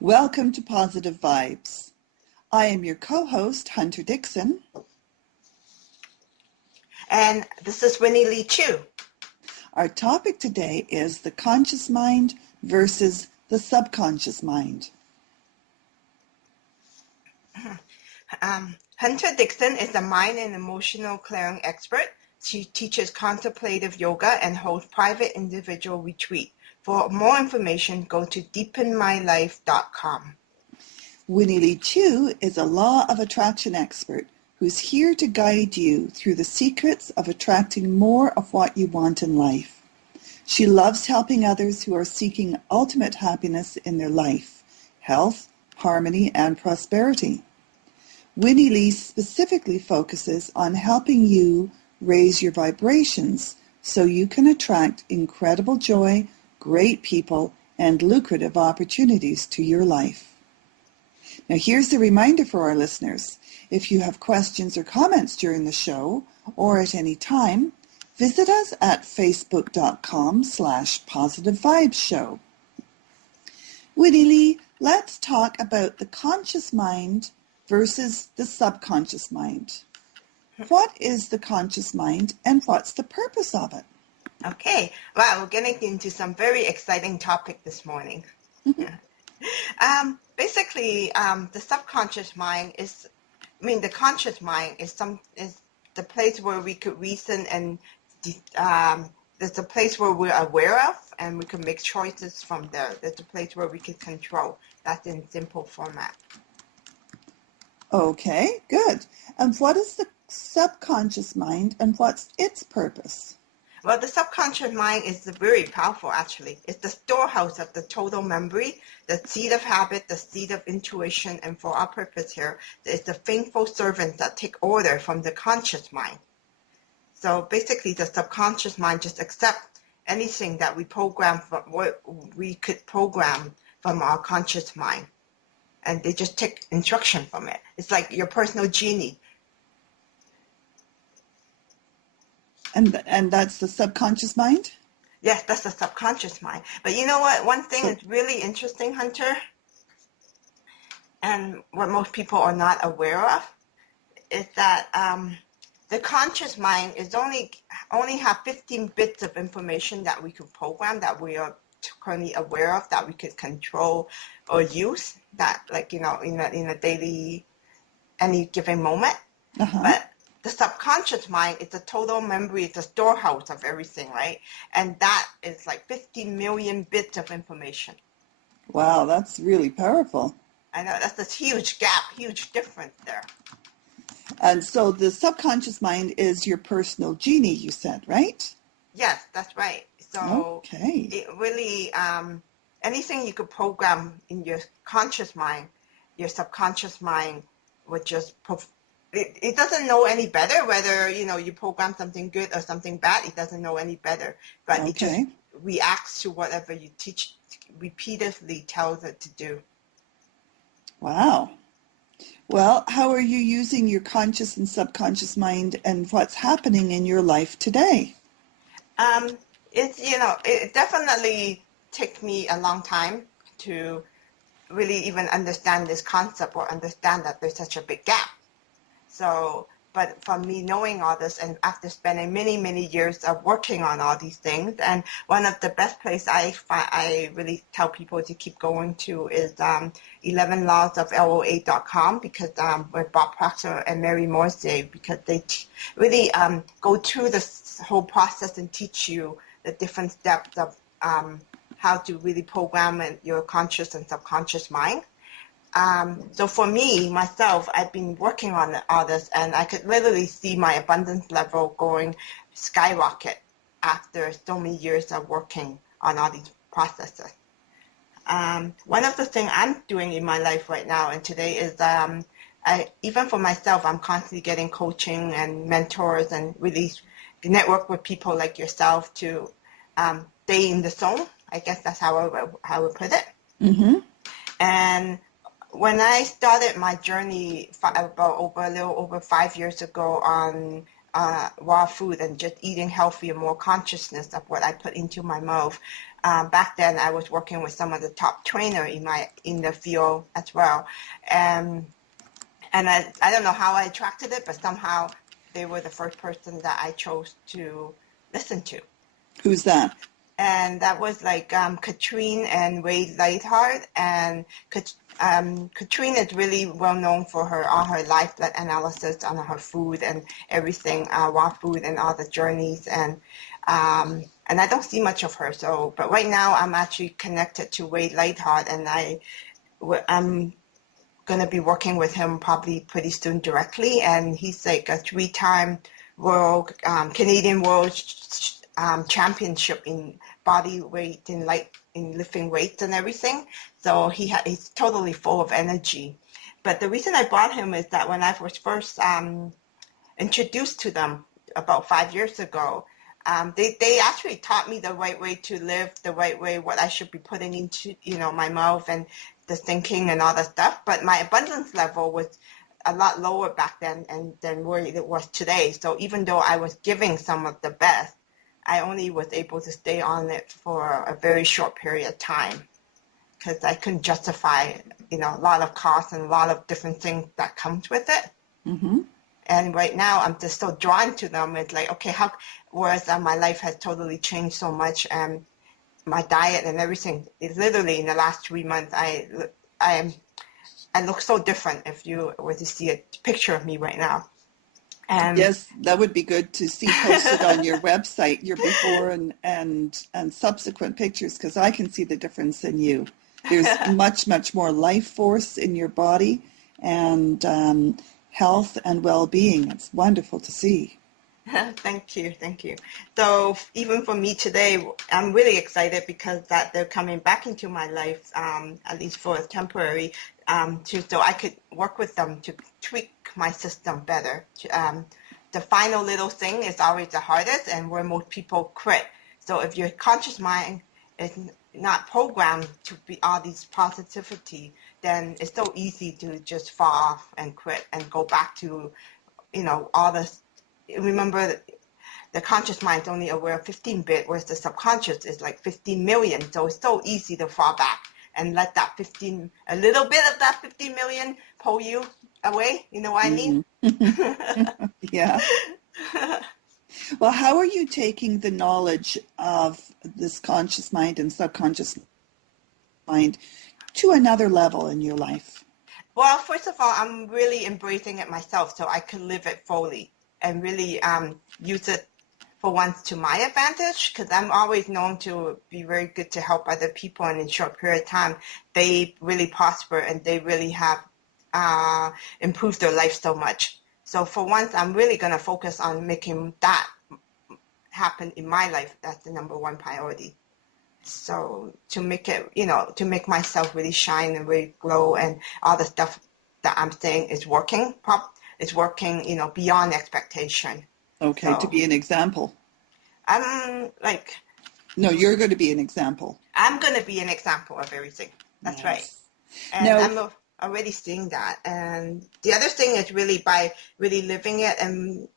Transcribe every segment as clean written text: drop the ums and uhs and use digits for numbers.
Welcome to Positive Vibes. I am your co-host, Hunter Dixon. And this is Winnie Lee Chu. Our topic today is the conscious mind versus the subconscious mind. Hunter Dixon is a mind and emotional clearing expert. She teaches contemplative yoga and holds private individual retreat. For more information, go to deepenmylife.com. Winnie Lee Chu is a law of attraction expert who's here to guide you through the secrets of attracting more of what you want in life. She loves helping others who are seeking ultimate happiness in their life, health, harmony, and prosperity. Winnie Lee specifically focuses on helping you raise your vibrations so you can attract incredible joy, great people, and lucrative opportunities to your life. Now here's the reminder for our listeners. If you have questions or comments during the show or at any time, visit us at facebook.com/positivevibesshow. Winnie Lee, let's talk about the conscious mind versus the subconscious mind. What is the conscious mind and what's the purpose of it? Okay, wow, we're getting into some very exciting topic this morning. Basically, the subconscious mind the conscious mind is the place where we could reason and there's a place where we're aware of and we can make choices from there. There's a place where we can control. That's in simple format. Okay, good. And what is the subconscious mind and what's its purpose? Well, the subconscious mind is very powerful, actually. It's the storehouse of the total memory, the seed of habit, the seed of intuition, and for our purpose here, it's the faithful servants that take order from the conscious mind. So basically, the subconscious mind just accepts anything that we program from what we could program from our conscious mind, and they just take instruction from it. It's like your personal genie. And that's the subconscious mind? Yes, that's the subconscious mind. But you know what? One thing is really interesting, Hunter, and what most people are not aware of, is that the conscious mind is only have 15 bits of information that we could program, that we are currently aware of, that we could control or use, that in a daily, any given moment. Uh-huh. But the subconscious mind is the total memory, it's a storehouse of everything, right? And that is like 15 million bits of information. Wow, that's really powerful. I know, that's this huge gap, huge difference there. And so the subconscious mind is your personal genie, you said, right? Yes, that's right. So okay. It really, anything you could program in your conscious mind, your subconscious mind would just it doesn't know any better whether, you program something good or something bad. It doesn't know any better. But It just reacts to whatever you teach, repeatedly tells it to do. Wow. Well, how are you using your conscious and subconscious mind and what's happening in your life today? It definitely takes me a long time to really even understand this concept or understand that there's such a big gap. So, but from me knowing all this and after spending many, many years of working on all these things, and one of the best places I really tell people to keep going to is 11lawsofLOA.com, because with Bob Proctor and Mary Morrissey, because they really go through this whole process and teach you the different steps of how to really program your conscious and subconscious mind. So for me, myself, I've been working on all this, and I could literally see my abundance level going skyrocket after so many years of working on all these processes. One of the things I'm doing in my life right now and today is even for myself, I'm constantly getting coaching and mentors and really network with people like yourself to stay in the zone. I guess that's how I would put it. Mm-hmm. And when I started my journey a little over 5 years ago on raw food and just eating healthy and more consciousness of what I put into my mouth, back then I was working with some of the top trainer in the field as well. And I don't know how I attracted it, but somehow they were the first person that I chose to listen to. Who's that? And that was like Katrine and Wade Lightheart. And Katrine is really well known for all her life analysis on her food and everything, raw food and all the journeys. And I don't see much of her. But right now I'm actually connected to Wade Lightheart, and I'm going to be working with him probably pretty soon directly. And he's like a 3-time Canadian world championship in body weight and in lifting weights and everything. So he's totally full of energy. But the reason I brought him is that when I was first introduced to them about 5 years ago, they actually taught me the right way to live, the right way, what I should be putting into, my mouth and the thinking and all that stuff. But my abundance level was a lot lower back then than where it was today. So even though I was giving some of the best, I only was able to stay on it for a very short period of time because I couldn't justify, a lot of costs and a lot of different things that comes with it. Mm-hmm. And right now I'm just so drawn to them. It's like, okay, whereas my life has totally changed so much, and my diet and everything is literally in the last 3 months, I look so different if you were to see a picture of me right now. Yes, that would be good to see posted on your website, your before and subsequent pictures, because I can see the difference in you. There's much, much more life force in your body and health and well-being. It's wonderful to see. Thank you. So even for me today, I'm really excited because that they're coming back into my life, at least for a temporary, so I could work with them to tweak my system better. The final little thing is always the hardest, and where most people quit. So if your conscious mind is not programmed to be all these positivity, then it's so easy to just fall off and quit and go back to, all this. Remember, the conscious mind is only aware of 15-bit, whereas the subconscious is like 15 million. So it's so easy to fall back and let that a little bit of that 15 million pull you away. You know what I mean? Yeah. Well, how are you taking the knowledge of this conscious mind and subconscious mind to another level in your life? Well, first of all, I'm really embracing it myself so I can live it fully and really use it for once to my advantage, because I'm always known to be very good to help other people, and in a short period of time, they really prosper and they really have improved their life so much. So for once, I'm really going to focus on making that happen in my life. That's the number one priority. So to make it, to make myself really shine and really glow, and all the stuff that I'm saying is working. It's working, beyond expectation. Okay, so, to be an example. No, you're going to be an example. I'm going to be an example of everything. That's right. And I'm already seeing that. And the other thing is really by really living it. And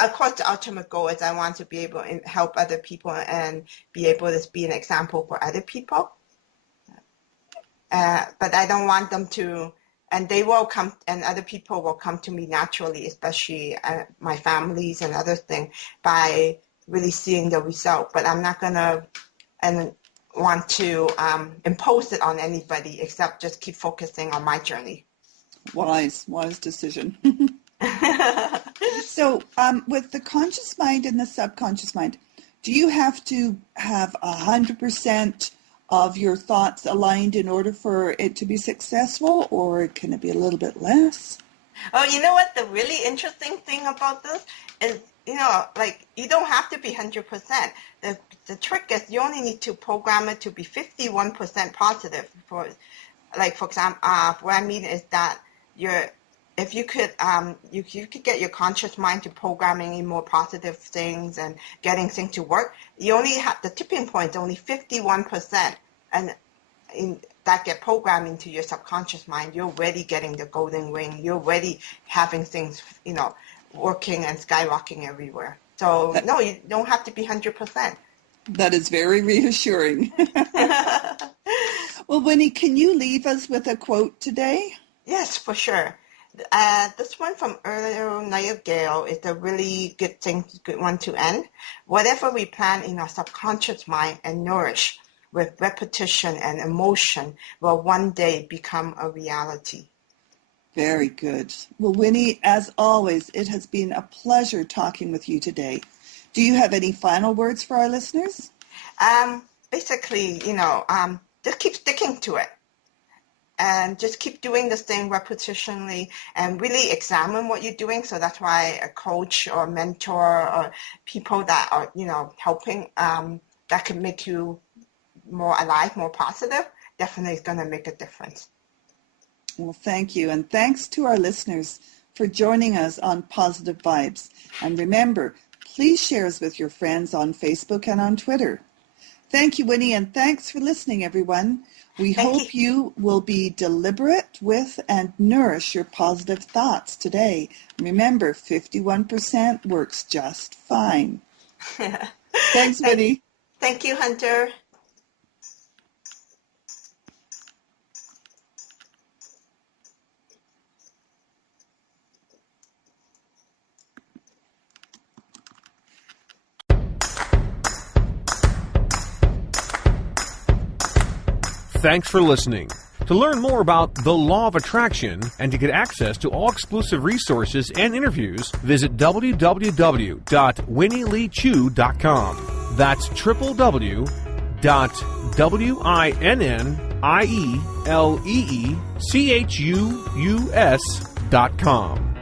of course, the ultimate goal is I want to be able to help other people and be able to be an example for other people. But I don't want them to, and they will come, and other people will come to me naturally, especially my families and other things, by really seeing the result. But I'm not going to want to impose it on anybody, except just keep focusing on my journey. Wise decision. So with the conscious mind and the subconscious mind, do you have to have 100% of your thoughts aligned in order for it to be successful, or can it be a little bit less? Oh, you know what? The really interesting thing about this is, you don't have to be 100%. The trick is you only need to program it to be 51% positive. For example, what I mean is that if you could get your conscious mind to programming in more positive things and getting things to work, you only have the tipping point is only 51%, and that get programmed into your subconscious mind. You're already getting the golden ring. You're already having things, working and skyrocketing everywhere. So no, you don't have to be 100%. That is very reassuring. Well, Winnie, can you leave us with a quote today? Yes, for sure. This one from Earl Nightingale is a really good one to end. Whatever we plant in our subconscious mind and nourish with repetition and emotion will one day become a reality. Very good. Well, Winnie, as always, it has been a pleasure talking with you today. Do you have any final words for our listeners? Basically, just keep sticking to it. And just keep doing this thing repetitionally and really examine what you're doing. So that's why a coach or a mentor or people that are, helping, that can make you more alive, more positive, definitely is going to make a difference. Well, thank you. And thanks to our listeners for joining us on Positive Vibes. And remember, please share us with your friends on Facebook and on Twitter. Thank you, Winnie, and thanks for listening, everyone. We hope you will be deliberate with and nourish your positive thoughts today. Remember, 51% works just fine. Thanks, Winnie. Thank you, Hunter. Thanks for listening. To learn more about the Law of Attraction and to get access to all exclusive resources and interviews, visit www.winnieleechew.com. That's www.winnieleecheus.com.